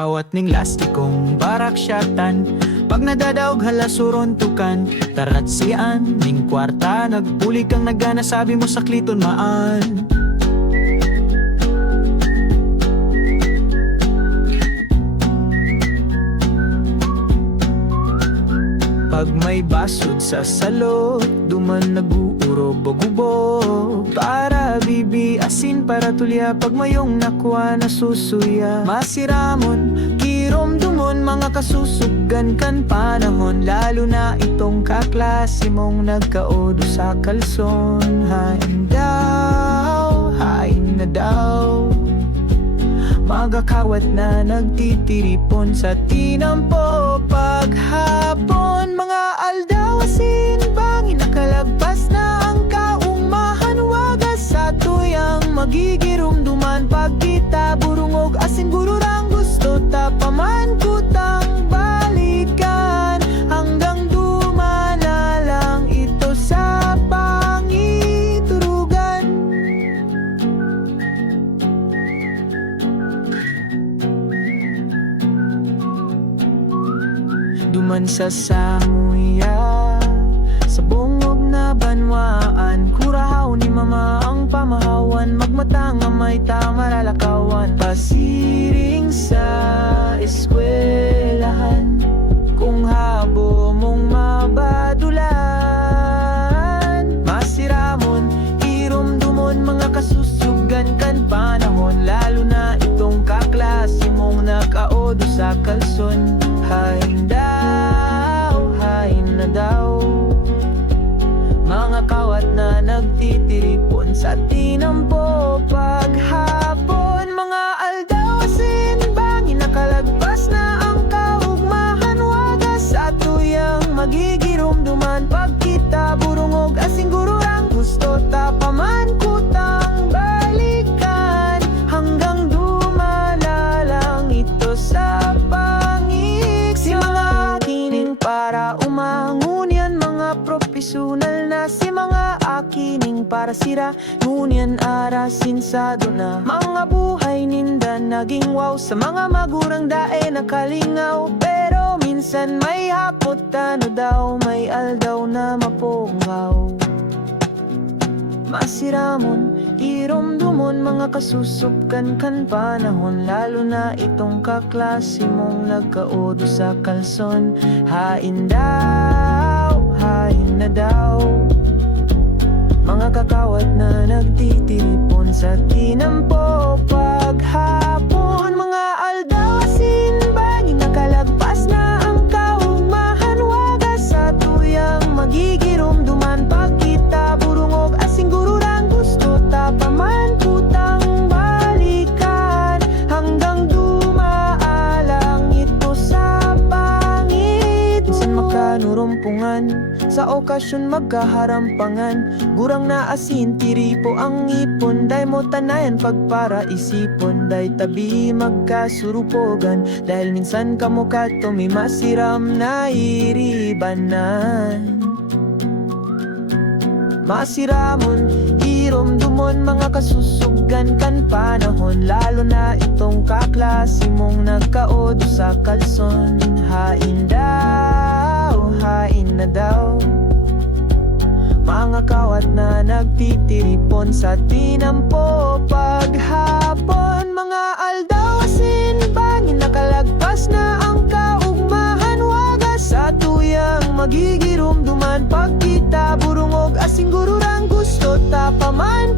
kawat ning lastikong barak syatan Pag nadadaog halasuron tukan Tarat siyan ning kwarta Nagpuli kang nagana sabi mo sa kliton maan Pag may basod sa salot Duman naguuro para tulya Pag mayong nakuha na susuya. Masiramon, kirom dumon Mga kasusugan kan panahon. Lalo na itong kaklase mong Nagkaodo sa kalson. Hain daw, hain na daw Magakawat na nagtitiripon sa tinampo. Paghapon Duman sa samuya. Sa bungog na banwaan Kurahaw ni mama ang pamahawan. Magmata nga may tamaralakawan Pasiring sa eskwelahan mga akining para sira. Ngunyan arasin sa na Mga buhay ninda naging wow. Sa mga magurang dae nakalingaw. Pero minsan may hapot ano daw? May aldaw na mapungaw Masiramon, irumdumon mga kasusubkan kan panahon. Lalo na itong kaklase mong nagkaodo sa kalson. Hain daw, hain na daw Mga kakawat na nagtitiripon sa tinampo Sa okasyon magkaharampangan Gurang na asin tiripo ang ipon. Day mo tanayan pagpara isipon Day tabi magkasurupogan. Dahil minsan kamuka to may masiram na iribanan. Masiramon, iromdumon mga kasusugan kan panahon. Lalo na itong kaklase mong nagkaodo sa kalson. Hain nagtitiripon sa tinampo. Paghapon, mga aldawasin Bangin nakalagpas na ang kaugmahan. Wagas sa tuyang magigirumduman Pagkita burungog asing gururang gusto Tapaman